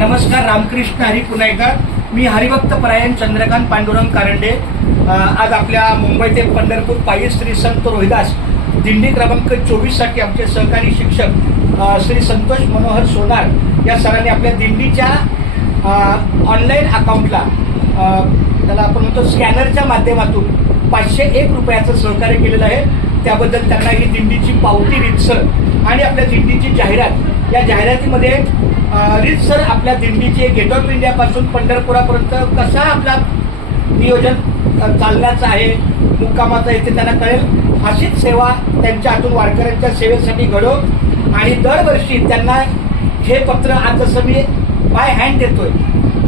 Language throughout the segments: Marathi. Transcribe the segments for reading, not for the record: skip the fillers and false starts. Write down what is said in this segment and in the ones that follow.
नमस्कार, रामकृष्ण हरी. पुन्हा एकदा मी हरिभक्त परायण चंद्रकांत पांडुरंग कारंडे. आज आपल्या मुंबई ते पंढरपूर पायी श्री संत रोहिदास दिंडी क्रमांक 24 साठी आमचे सहकारी शिक्षक श्री संतोष मनोहर सोनार या सरांनी आपल्या दिंडीच्या ऑनलाईन अकाउंटला त्याला आपण म्हणतो स्कॅनरच्या माध्यमातून 501 रुपयाचं सहकार्य केलेलं आहे. त्याबद्दल त्यांना ही दिंडीची पावती रीतसर आणि आपल्या दिंडीची जाहिरात, या जाहिरातीमध्ये रीतसर आपल्या दिंडीचे गेट ऑफ इंडियापासून पंढरपुरापर्यंत कसा आपला नियोजन चालण्याचं आहे, मुक्कामाचं आहे ते त्यांना कळेल. अशीच सेवा त्यांच्या हातून वारकऱ्यांच्या सेवेसाठी घडो. आणि दरवर्षी त्यांना हे पत्र आज जसं मी बाय हँड देतोय,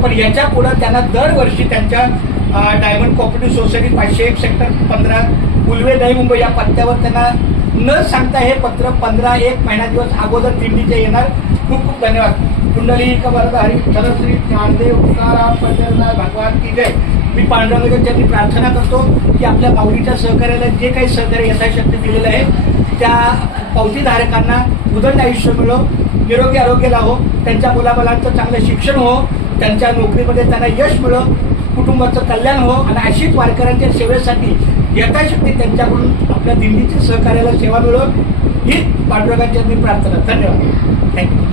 पण याच्या पुढं त्यांना दरवर्षी त्यांच्या diamond cooperative society 501 sector 15 Ulwe Navi Mumbai या पत्त्यावर त्यांना न सांगता हे पत्र 15-1 महिना दिवस अगोदर दिंडीचे येणार. खूप खूप धन्यवाद. कुंडलिक वरदहरी सरश्री ज्ञानदेव तुकाराम पंढरनाथ भगवान की जय. मी पांडुरंगाची प्रार्थना करतो की आपल्या माऊलीच्या सहकार्याला जे काही सहकार्य यथाशक्ती दिलेलं आहे त्या पावतीधारकांना उदंड आयुष्य मिळो, निरोगी आरोग्य लाभो, त्यांच्या मुलाबाळांचं चांगलं शिक्षण हो, त्यांच्या नोकरीमध्ये त्यांना यश मिळो, कुटुंबाचं कल्याण हो आणि अशीच वारकऱ्यांच्या सेवेसाठी यथाशक्ती त्यांच्याकडून आपल्या दिंडीच्या सहकार्याला सेवा मिळो ही पांडुरंगाची प्रार्थना. धन्यवाद. थँक्यू.